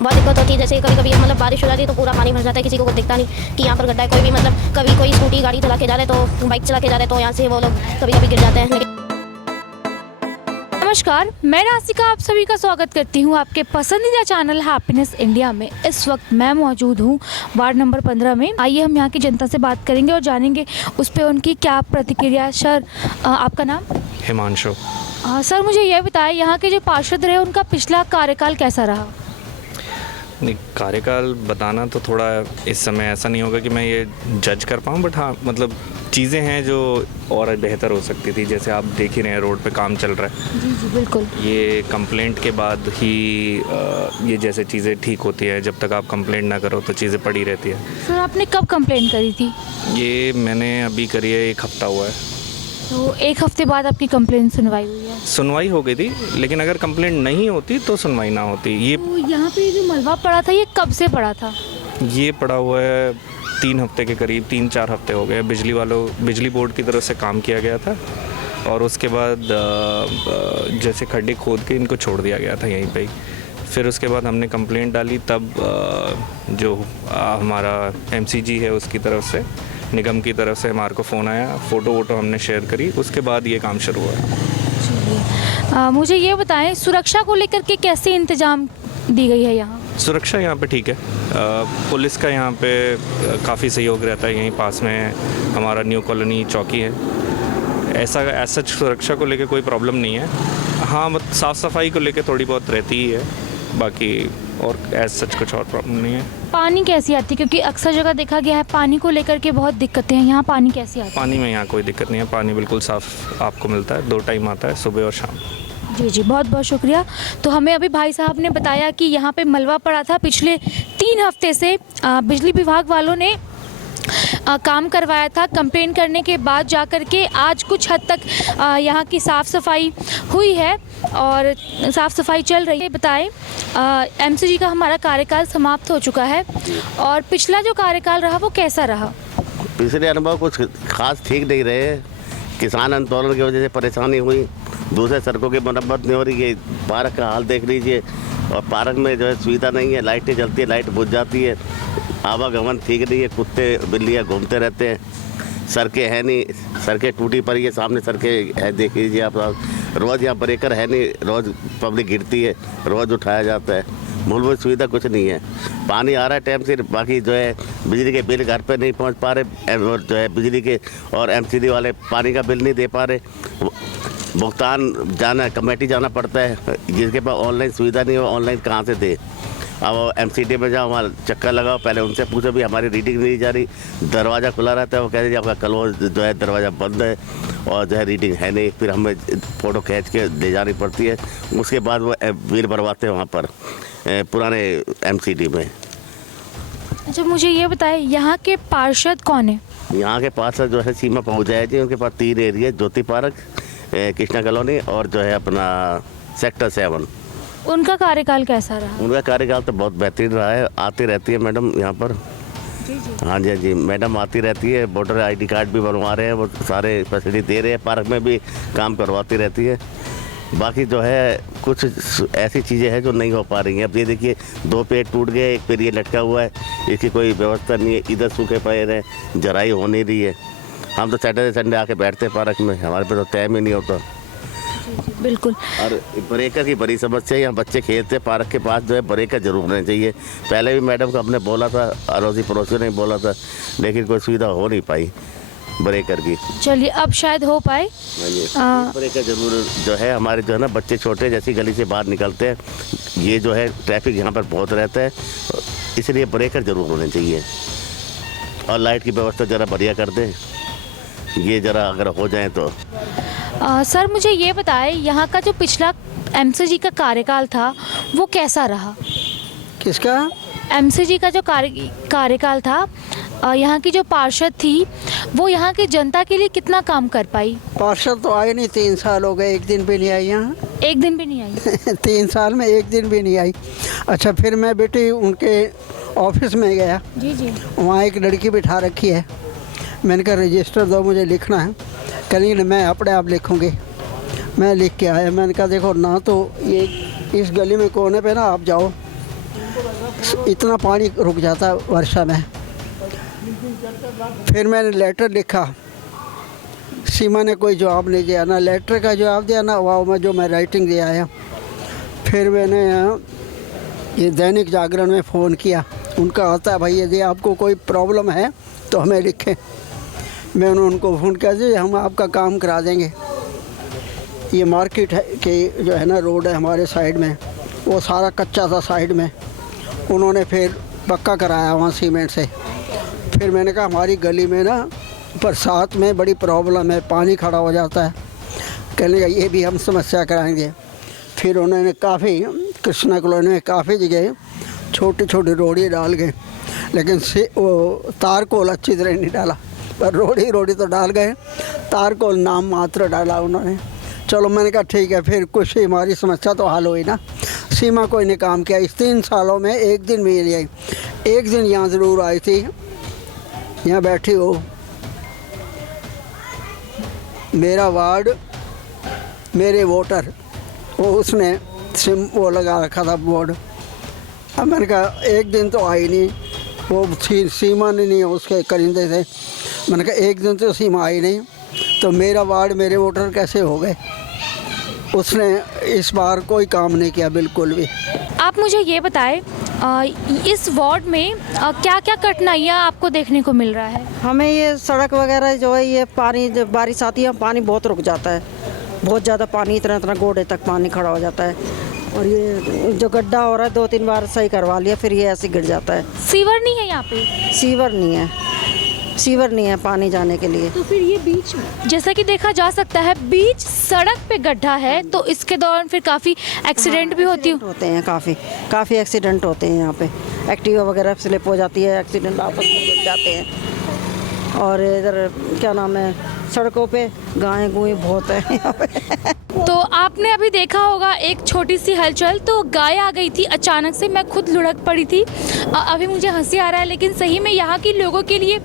बहुत दिक्कत होती है। जैसे कभी कभी मतलब बारिश हो जाती है तो पूरा पानी भर जाता है, किसी को कुछ दिखता नहीं कि यहाँ पर गड्ढा है। कोई भी मतलब कभी कोई स्कूटी गाड़ी चला के जा रहे तो बाइक चला के जा रहे तो यहाँ से वो लोग कभी कभी गिर जाते हैं। नमस्कार, मैं नासिका आप सभी का स्वागत करती हूँ आपके पसंदीदा चैनल हैप्पीनेस इंडिया में। इस वक्त मैं मौजूद हूँ वार्ड नंबर 15 में। आइए हम यहाँ की जनता से बात करेंगे और जानेंगे उस पर उनकी क्या प्रतिक्रिया। सर, आपका नाम? हिमांशु। सर, मुझे यह बताएं, यहाँ के जो पार्षद रहे उनका पिछला कार्यकाल कैसा रहा? नहीं, कार्यकाल बताना तो थोड़ा इस समय ऐसा नहीं होगा कि मैं ये जज कर पाऊँ, बट हाँ मतलब चीज़ें हैं जो और बेहतर हो सकती थी। जैसे आप देख ही रहे हैं, रोड पे काम चल रहा है। जी जी बिल्कुल। ये कंप्लेंट के बाद ही ये जैसे चीज़ें ठीक होती है। जब तक आप कंप्लेंट ना करो तो चीज़ें पड़ी रहती है। सर, आपने कब कंप्लेंट करी थी? ये मैंने अभी करी है, 1 हफ्ता हुआ है। तो 1 हफ्ते बाद आपकी कंप्लेंट सुनवाई हुई है? सुनवाई हो गई थी, लेकिन अगर कंप्लेंट नहीं होती तो सुनवाई ना होती। तो यहाँ पे जो मलबा पड़ा था ये कब से पड़ा था? ये पड़ा हुआ है 3 हफ्ते के करीब, 3-4 हफ्ते हो गए। बिजली बोर्ड की तरफ से काम किया गया था और उसके बाद जैसे खड्डे खोद के इनको छोड़ दिया गया था यहीं पे ही। फिर उसके बाद हमने कंप्लेंट डाली, तब जो हमारा MCG है उसकी तरफ से, निगम की तरफ से हमारे को फ़ोन आया, फ़ोटो हमने शेयर करी, उसके बाद ये काम शुरू हुआ। मुझे ये बताएं, सुरक्षा को लेकर के कैसे इंतजाम दी गई है यहाँ? सुरक्षा यहाँ पे ठीक है। पुलिस का यहाँ पे काफ़ी सहयोग रहता है। यहीं पास में हमारा न्यू कॉलोनी चौकी है। ऐसा सुरक्षा को लेके कोई प्रॉब्लम नहीं है। हाँ, मतलब साफ़ सफाई को लेके थोड़ी बहुत रहती ही है, बाकी और सच कुछ और प्रॉब्लम नहीं है। पानी कैसी आती है? क्योंकि अक्सर जगह देखा गया है पानी को लेकर के बहुत दिक्कतें हैं। यहाँ पानी कैसी आती है? पानी में यहाँ कोई दिक्कत नहीं है। पानी बिल्कुल साफ़ आपको मिलता है। 2 टाइम आता है, सुबह और शाम। जी जी, बहुत बहुत शुक्रिया। तो हमें अभी भाई साहब ने बताया कि यहाँ पे मलबा पड़ा था पिछले 3 हफ्ते से। बिजली विभाग वालों ने काम करवाया था। कंप्लेन करने के बाद जाकर के आज कुछ हद तक यहाँ की साफ़ सफाई हुई है और साफ़ सफाई चल रही है। बताएं, MCG का हमारा कार्यकाल समाप्त हो चुका है और पिछला जो कार्यकाल रहा वो कैसा रहा? पिछले अनुभव कुछ खास ठीक नहीं रहे। किसान आंदोलन की वजह से परेशानी हुई। दूसरे सड़कों की मरम्मत नहीं हो रही है। पार्क का हाल देख लीजिए, और पार्क में जो है सुविधा नहीं है। लाइटें जलती है, लाइट बुझ जाती है। आवागमन ठीक नहीं है, कुत्ते बिल्लियाँ घूमते रहते हैं। सड़कें हैं नहीं, सड़कें टूटी पड़ी है। सामने सड़कें है, देख लीजिए आप। रोज़ यहाँ ब्रेकर है नहीं, रोज़ पब्लिक गिरती है, रोज़ उठाया जाता है। मूलभूत सुविधा कुछ नहीं है। पानी आ रहा है टाइम से, बाकी जो है बिजली के बिल घर पे नहीं पहुंच पा रहे, और जो है बिजली के और MCD वाले पानी का बिल नहीं दे पा रहे। भुगतान कमेटी जाना पड़ता है, जिसके पास ऑनलाइन सुविधा नहीं हो, ऑनलाइन कहाँ से दे। अब MCD में जाओ, वहाँ चक्कर लगाओ, पहले उनसे पूछो भी हमारी रीडिंग नहीं जा रही। दरवाज़ा खुला रहता है, वो कह रहे आपका कल वो जो है दरवाज़ा बंद है और जो है रीडिंग है नहीं। फिर हमें फ़ोटो खींच के ले जानी पड़ती है। उसके बाद वो बिल भरवाते हैं वहाँ पर पुराने MCD में। अच्छा, मुझे ये बताएं, यहाँ के पार्षद कौन है? यहाँ के पास जो है सीमा पहुँचाया जी। उनके पास 3 एरिया, ज्योति पार्क, कृष्णा कॉलोनी और जो है अपना सेक्टर 7। उनका कार्यकाल कैसा रहा? उनका कार्यकाल तो बहुत बेहतरीन रहा है। आती रहती है मैडम यहाँ पर। हाँ जी, हाँ जी, मैडम आती रहती है। वोटर ID कार्ड भी बनवा रहे हैं, वो सारे फैसिलिटी दे रहे हैं। पार्क में भी काम करवाती रहती है। बाकी जो है कुछ ऐसी चीज़ें हैं जो नहीं हो पा रही हैं। अब ये देखिए, 2 पेड़ टूट गए, एक पेड़ ये लटका हुआ है, इसकी कोई व्यवस्था नहीं है। इधर सूखे पेड़ हैं, जराई हो नहीं रही है। हम तो सैटरडे संडे आके बैठते हैं पार्क में, हमारे पे तो टाइम ही नहीं होता। बिल्कुल। और ब्रेकर की बड़ी समस्या है। यहाँ बच्चे खेलते हैं, पार्क के पास जो है ब्रेकर जरूर होने चाहिए। पहले भी मैडम को हमने बोला था, अड़ोसी पड़ोसियों ने बोला था, लेकिन कोई सुविधा हो नहीं पाई ब्रेकर की। चलिए, अब शायद हो पाए। ब्रेकर जरूर जो है, हमारे जो है ना बच्चे छोटे जैसी गली से बाहर निकलते हैं, ये जो है ट्रैफिक यहाँ पर बहुत रहता है, इसलिए ब्रेकर जरूर होने चाहिए। और लाइट की व्यवस्था ज़रा बढ़िया कर दें, ये ज़रा अगर हो जाए तो। सर, मुझे ये बताएं, यहाँ का जो पिछला MCG का कार्यकाल था वो कैसा रहा? किसका? MCG का जो कार्यकाल था, यहाँ की जो पार्षद थी वो यहाँ की जनता के लिए कितना काम कर पाई? पार्षद तो आए नहीं, 3 साल हो गए, एक दिन भी नहीं आई यहाँ। एक दिन भी नहीं आई? 3 साल में एक दिन भी नहीं आई। अच्छा, फिर मैं बेटी उनके ऑफिस में गया। जी जी। वहाँ एक लड़की बिठा रखी है। मैंने कहा रजिस्टर दो, मुझे लिखना है। कहीं ना मैं अपने आप लिखूँगी। मैं लिख के आया। मैंने कहा देखो ना, तो ये इस गली में कोने पे ना आप जाओ, इतना पानी रुक जाता वर्षा में। फिर मैंने लेटर लिखा, सीमा ने कोई जवाब नहीं दिया, ना लेटर का जवाब दिया ना वाह में जो मैं राइटिंग दे आया। फिर मैंने ये दैनिक जागरण में फ़ोन किया, उनका आता है भाई यदि आपको कोई प्रॉब्लम है तो हमें लिखें। मैंने उनको फ़ोन किया जी हम आपका काम करा देंगे। ये मार्केट है कि जो है ना रोड है हमारे साइड में, वो सारा कच्चा था साइड में, उन्होंने फिर पक्का कराया वहाँ सीमेंट से। फिर मैंने कहा हमारी गली में ना बरसात में बड़ी प्रॉब्लम है, पानी खड़ा हो जाता है। कहने का ये भी हम समस्या कराएंगे। फिर उन्होंने काफ़ी कृष्णा कॉलोनी में काफ़ी जगह छोटे छोटे रोड़ी डाल गए, लेकिन से वो तारकोल अच्छी तरह नहीं डाला, पर रोड़ी तो डाल गए, तारकोल नाम मात्र डाला उन्होंने। चलो मैंने कहा ठीक है, फिर कुछ हमारी समस्या तो हल हुई ना। सीमा कोई ने काम किया इस 3 सालों में, एक दिन भी नहीं आई। एक दिन यहाँ ज़रूर आई थी, यहाँ बैठी हो, मेरा वार्ड मेरे वोटर, वो उसने सिम वो लगा रखा था बोर्ड। अब मैंने कहा एक दिन तो आई नहीं, वो सीमा ने नहीं उसके करिंदे थे। मैंने कहा एक दिन तो सीमा आई नहीं, तो मेरा वार्ड मेरे वोटर कैसे हो गए। उसने इस बार कोई काम नहीं किया बिल्कुल भी। आप मुझे ये बताएं इस वार्ड में क्या क्या कठिनाइयाँ आपको देखने को मिल रहा है? हमें ये सड़क वगैरह जो है, ये पानी जब बारिश आती है पानी बहुत रुक जाता है, बहुत ज़्यादा पानी, इतना गोडे तक पानी खड़ा हो जाता है। और ये जो गड्ढा हो रहा है 2-3 बार सही करवा लिया, फिर ये ऐसे गिर जाता है। सीवर नहीं है यहाँ पे? सीवर नहीं है पानी जाने के लिए। तो फिर ये बीच में जैसा कि देखा जा सकता है बीच सड़क पे गड्ढा है, तो इसके दौरान फिर काफ़ी एक्सीडेंट भी होते हैं। काफ़ी एक्सीडेंट होते हैं यहाँ पे। एक्टिवा वगैरह स्लिप हो जाती है, एक्सीडेंट आपस में गिर जाते हैं। और इधर क्या नाम है, सड़कों पे गाय गुएं बहुत है यहाँ पे। तो आपने अभी देखा होगा एक छोटी सी हलचल, तो गाय आ गई थी अचानक से, मैं खुद लुढ़क पड़ी थी। अभी मुझे हंसी आ रहा है, लेकिन सही में यहाँ के लोगों के लिए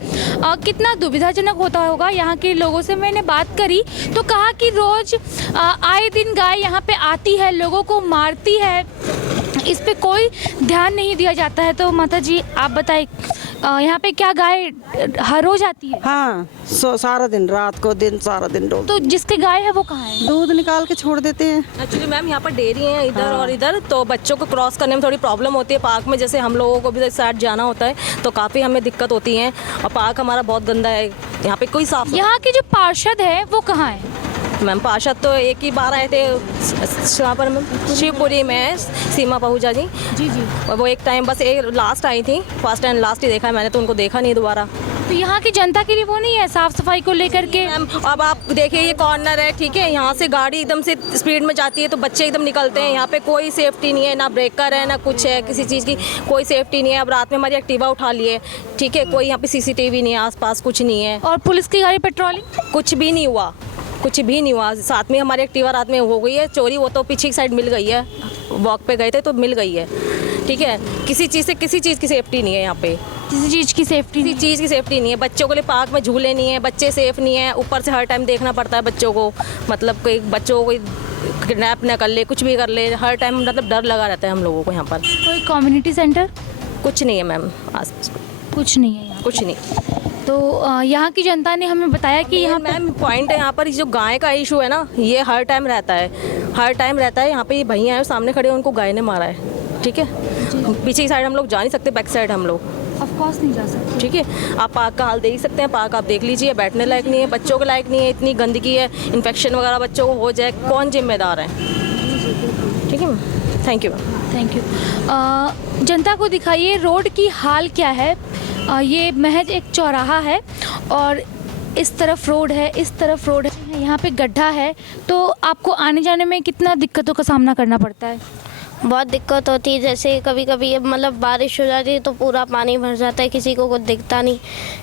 कितना दुविधाजनक होता होगा। यहाँ के लोगों से मैंने बात करी तो कहा कि रोज़ आए दिन गाय यहाँ पे आती है, लोगों को मारती है, इस पे कोई ध्यान नहीं दिया जाता है। तो माता जी आप बताएं यहाँ पे क्या गाय हर रोज आती है? हाँ, सारा दिन, रात को दिन, सारा दिन रोज। तो जिसके गाय है वो कहाँ है? दूध निकाल के छोड़ देते हैं। एक्चुअली मैम यहाँ पर डेयरी है इधर और इधर, तो बच्चों को क्रॉस करने में थोड़ी प्रॉब्लम होती है। पार्क में जैसे हम लोगों को भी साइड जाना होता है तो काफ़ी हमें दिक्कत होती है, और पार्क हमारा बहुत गंदा है, यहाँ पे कोई साफ। यहाँ के जो पार्षद है वो कहाँ है? मैम पार्षद तो एक ही बार आए थे यहाँ पर मैम, शिवपुरी में सीमा पहुँचा जी। और वो एक टाइम बस एक लास्ट आई थी, फर्स्ट एंड लास्ट ही देखा है मैंने, तो उनको देखा नहीं दोबारा। तो यहाँ की जनता के लिए वो नहीं है साफ़ सफाई को लेकर के? मैम अब आप देखिए ये कॉर्नर है, ठीक है, यहाँ से गाड़ी एकदम से स्पीड में जाती है तो बच्चे एकदम निकलते हैं। यहाँ पे कोई सेफ्टी नहीं है, ना ब्रेकर है ना कुछ है, किसी चीज़ की कोई सेफ्टी नहीं है। अब रात में हमारी एक्टिवा उठा लिए, ठीक है, कोई यहाँ पे CCTV नहीं है, आसपास कुछ नहीं है। और पुलिस की गाड़ी पेट्रोलिंग? कुछ भी नहीं हुआ, कुछ भी नहीं हुआ। साथ में हमारी एक्टिवा रात में हो गई है चोरी, वो तो पीछे की साइड मिल गई है, वॉक पे गए थे तो मिल गई है, ठीक है। किसी चीज़ की सेफ्टी नहीं है यहाँ पे, किसी चीज़ की सेफ्टी नहीं है। बच्चों के लिए पार्क में झूले नहीं है, बच्चे सेफ नहीं है, ऊपर से हर टाइम देखना पड़ता है बच्चों को, मतलब कोई बच्चों को किडनैप न कर ले, कुछ भी कर ले, हर टाइम मतलब डर लगा रहता है हम लोगों को यहाँ पर। कोई कम्युनिटी सेंटर? कुछ नहीं है मैम, आसपास कुछ नहीं है यहाँ? कुछ नहीं। तो यहाँ की जनता ने हमें बताया कि यहाँ मैम पॉइंट है यहाँ पर, जो गाय का इशू है ना, ये हर टाइम रहता है। यहाँ पे ये भैया है सामने खड़े, उनको गाय ने मारा है, ठीक है। पीछे की साइड हम लोग जा नहीं सकते, बैक साइड हम लोग ऑफ कोर्स नहीं जा सकते, ठीक है। आप पार्क का हाल देख सकते हैं, पार्क आप देख लीजिए, बैठने लायक नहीं है, बच्चों के लायक नहीं है, इतनी गंदगी है, इन्फेक्शन वगैरह बच्चों को हो जाए, कौन जिम्मेदार है, ठीक है ma'am. Thank you ma'am. Thank you. जनता को दिखाइए रोड की हाल क्या है। ये महज एक चौराहा है और इस तरफ रोड है, इस तरफ रोड है, यहाँ पे गड्ढा है, तो आपको आने जाने में कितना दिक्कतों का सामना करना पड़ता है? बहुत दिक्कत होती है। जैसे कभी कभी मतलब बारिश हो जाती है तो पूरा पानी भर जाता है, किसी को कुछ दिखता नहीं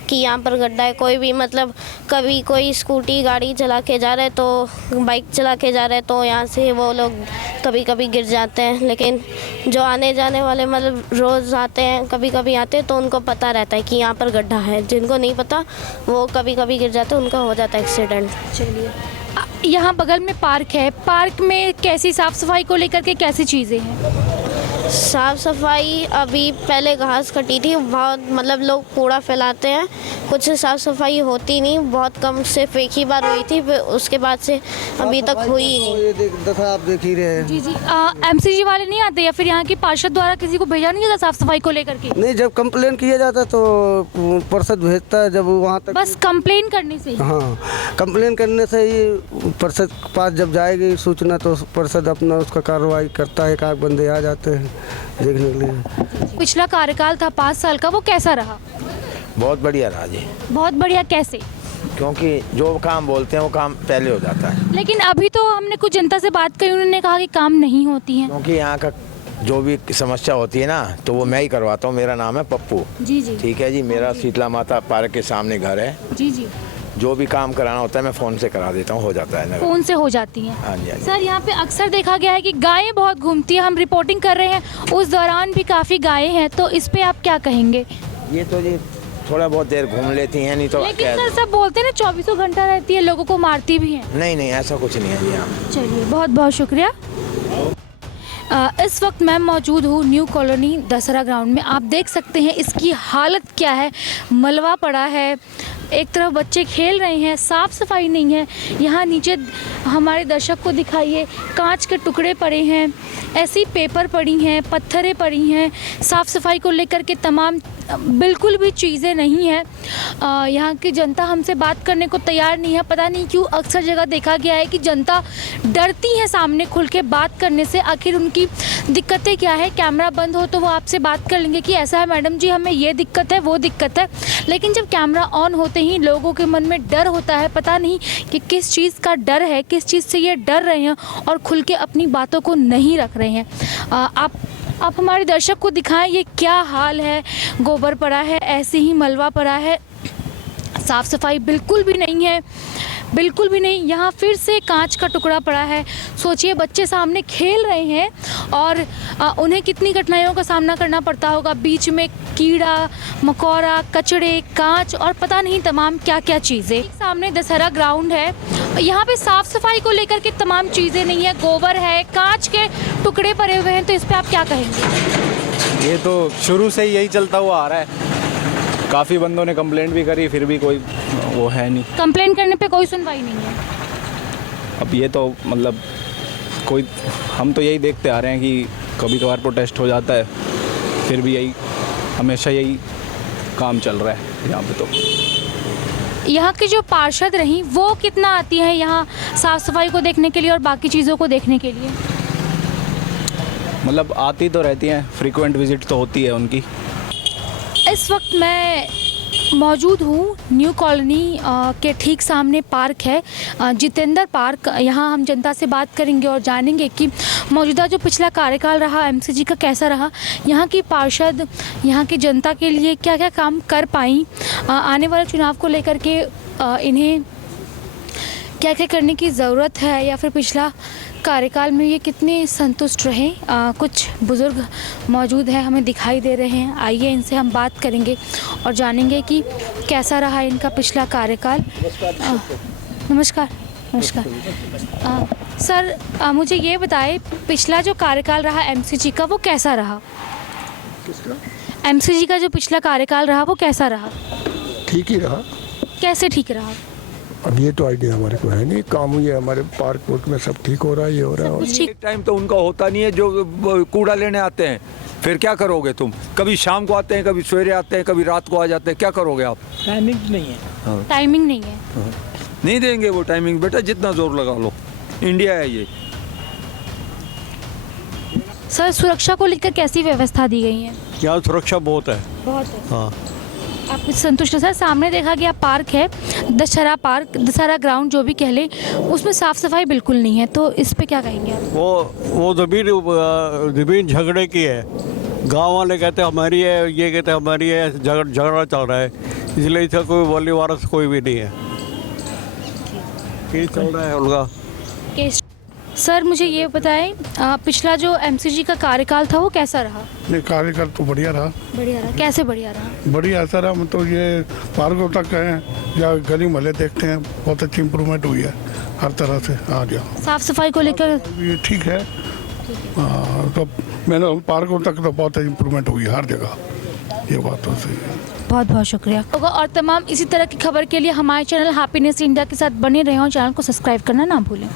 कि यहाँ पर गड्ढा है। कोई भी मतलब कभी कोई स्कूटी गाड़ी चला के जा रहे तो बाइक चला के जा रहे तो यहाँ से वो लोग कभी कभी गिर जाते हैं। लेकिन जो आने जाने वाले मतलब रोज़ आते हैं, कभी कभी आते हैं तो उनको पता रहता है कि यहाँ पर गड्ढा है। जिनको नहीं पता वो कभी कभी गिर जाते हैं, उनका हो जाता है एक्सीडेंट। चलिए, यहाँ बगल में पार्क है, पार्क में कैसी साफ़ सफाई को लेकर के कैसी चीज़ें हैं? साफ़ सफाई अभी पहले घास कटी थी, बहुत मतलब लोग कूड़ा फैलाते हैं, कुछ साफ़ सफाई होती नहीं, बहुत कम, सिर्फ एक ही बार हुई थी, फिर उसके बाद से अभी तक हुई ही नहीं। ये दफा आप देख ही रहे हैं। जी जी। एमसीजी वाले नहीं आते या फिर यहाँ की पार्षद द्वारा किसी को भेजा नहीं जाता साफ सफाई को लेकर के? नहीं, जब कंप्लेन किया जाता तो पार्षद भेजता है, जब वहाँ तक बस कंप्लेन करने से ही? हाँ, कंप्लेन करने से ही पार्षद के पास जब जाएगी सूचना तो पार्षद अपना उसका कार्रवाई करता है। एक आध बंदे आ जाते हैं देखने के लिए। पिछला कार्यकाल था 5 साल का, वो कैसा रहा? बहुत बढ़िया रहा जी, बहुत बढ़िया। कैसे? क्योंकि जो काम बोलते हैं वो काम पहले हो जाता है। लेकिन अभी तो हमने कुछ जनता से बात करी, उन्होंने कहा कि काम नहीं होती है। क्योंकि यहाँ का जो भी समस्या होती है ना तो वो मैं ही करवाता हूँ। मेरा नाम है पप्पू। जी जी। ठीक है जी। मेरा शीतला माता पार्क के सामने घर है। जी जी। जो भी काम कराना होता है मैं फ़ोन से करा देता हूँ, हो जाता है। फोन से हो जाती है? हाँ जी, हाँ जी। सर, यहाँ पे अक्सर देखा गया है कि गायें बहुत घूमती है, हम रिपोर्टिंग कर रहे हैं, उस दौरान भी काफ़ी गायें हैं, तो इस पे आप क्या कहेंगे? ये तो जी थोड़ा बहुत देर घूम लेती हैं, नहीं तो लेकिन सर सब बोलते हैं ना 24 घंटा रहती है, लोगों को मारती भी हैं। नहीं नहीं, ऐसा कुछ नहीं है जी। यहाँ चलिए, बहुत बहुत शुक्रिया। इस वक्त मैं मौजूद हूँ न्यू कॉलोनी दशहरा ग्राउंड में। आप देख सकते हैं इसकी हालत क्या है, मलबा पड़ा है, एक तरफ बच्चे खेल रहे हैं, साफ़ सफाई नहीं है। यहाँ नीचे हमारे दर्शक को दिखाइए, कांच के टुकड़े पड़े हैं, ऐसी पेपर पड़ी हैं, पत्थरें पड़ी हैं, साफ़ सफाई को लेकर के तमाम बिल्कुल भी चीज़ें नहीं हैं। यहाँ की जनता हमसे बात करने को तैयार नहीं है। पता नहीं क्यों अक्सर जगह देखा गया है कि जनता डरती है सामने खुल के बात करने से। आखिर उनकी दिक्कतें क्या है? कैमरा बंद हो तो वो आपसे बात कर लेंगे कि ऐसा है मैडम जी, हमें ये दिक्कत है, वो दिक्कत है। लेकिन जब कैमरा ऑन होते ही लोगों के मन में डर होता है, पता नहीं कि किस चीज़ का डर है, किस चीज़ से ये डर रहे हैं और खुल के अपनी बातों को नहीं रख रहे हैं। आप हमारे दर्शक को दिखाएं ये क्या हाल है। गोबर पड़ा है, ऐसे ही मलबा पड़ा है, साफ़ सफाई बिल्कुल भी नहीं है, बिल्कुल भी नहीं। यहाँ फिर से कांच का टुकड़ा पड़ा है। सोचिए, बच्चे सामने खेल रहे हैं और उन्हें कितनी कठिनाइयों का सामना करना पड़ता होगा। बीच में कीड़ा मकोड़ा, कचड़े, कांच और पता नहीं तमाम क्या क्या चीज़ें। सामने दशहरा ग्राउंड है, यहाँ पे साफ़ सफाई को लेकर के तमाम चीज़ें नहीं है, गोबर है, कांच के टुकड़े पड़े हुए हैं। तो इस पर आप क्या कहेंगे? ये तो शुरू से ही यही चलता हुआ आ रहा है। काफ़ी बंदों ने कंप्लेंट भी करी, फिर भी कोई वो है नहीं। कंप्लेंट करने पे कोई सुनवाई नहीं है। अब ये तो मतलब कोई, हम तो यही देखते आ रहे हैं कि कभी कभार प्रोटेस्ट हो जाता है, फिर भी यही हमेशा यही काम चल रहा है यहाँ पे। तो यहाँ की जो पार्षद रहीं वो कितना आती हैं यहाँ साफ़ सफाई को देखने के लिए और बाकी चीज़ों को देखने के लिए? मतलब आती तो रहती हैं, फ्रीक्वेंट विजिट तो होती है उनकी। इस वक्त मैं मौजूद हूँ न्यू कॉलोनी के ठीक सामने पार्क है, जितेंद्र पार्क। यहाँ हम जनता से बात करेंगे और जानेंगे कि मौजूदा जो पिछला कार्यकाल रहा एमसीजी का कैसा रहा, यहाँ की पार्षद यहाँ की जनता के लिए क्या क्या काम कर पाई, आने वाले चुनाव को लेकर के इन्हें क्या क्या करने की ज़रूरत है, या फिर पिछला कार्यकाल में ये कितने संतुष्ट रहे। कुछ बुज़ुर्ग मौजूद हैं, हमें दिखाई दे रहे हैं। आइए इनसे हम बात करेंगे और जानेंगे कि कैसा रहा इनका पिछला कार्यकाल। नमस्कार। नमस्कार। सर, मुझे ये बताएं, पिछला जो कार्यकाल रहा एमसीजी का वो कैसा रहा? एमसीजी का जो पिछला कार्यकाल रहा वो कैसा रहा? ठीक ही रहा। कैसे ठीक रहा? अब ये तो आइडिया हमारे को है नहीं। काम हुई है हमारे पार्क पुर्क में, सब ठीक हो रहा है, ये हो रहा है। एक टाइम तो उनका होता नहीं है जो कूड़ा लेने आते हैं, फिर क्या करोगे तुम? कभी शाम को आते हैं, कभी सवेरे आते हैं, कभी रात को आ जाते हैं, क्या करोगे आप? टाइमिंग नहीं है। टाइमिंग नहीं है। नहीं देंगे वो टाइमिंग, बेटा जितना जोर लगा लो, इंडिया है ये। सर, सुरक्षा को लेकर कैसी व्यवस्था दी गई है? यहाँ सुरक्षा बहुत है। बहुत है। हाँ, आप संतुष्ट हैं? सर, सामने देखा गया पार्क है, दशहरा पार्क, दशहरा ग्राउंड जो भी कह लें, उसमें साफ़ सफाई बिल्कुल नहीं है, तो इस पे क्या कहेंगे आप? वो ज़मीन झगड़े की है। गांव वाले कहते हमारी है, ये कहते हमारी है, झगड़ा चल रहा है, इसलिए इसका कोई वाली वारस कोई भी नहीं है। केस चल रहा है उनका केस। सर, मुझे ये बताएं, पिछला जो एमसीजी का कार्यकाल था वो कैसा रहा? नहीं, कार्यकाल तो बढ़िया रहा। बढ़िया रहा। कैसे बढ़िया रहा? बढ़िया ऐसा रहा, मतलब ये पार्कों तक हैं या गली मोहल्ले देखते हैं, बहुत अच्छी इम्प्रूवमेंट हुई है हर तरह से। आ गया साफ़ सफाई को लेकर ये ठीक है, हाँ, तो मैंने पार्कों तक तो बहुत इम्प्रूवमेंट हुई हर जगह, ये बात तो सही है। बहुत बहुत शुक्रिया। और तमाम इसी तरह की खबर के लिए हमारे चैनल हैप्पीनेस इंडिया के साथ बने रहें और चैनल को सब्सक्राइब करना ना भूलें।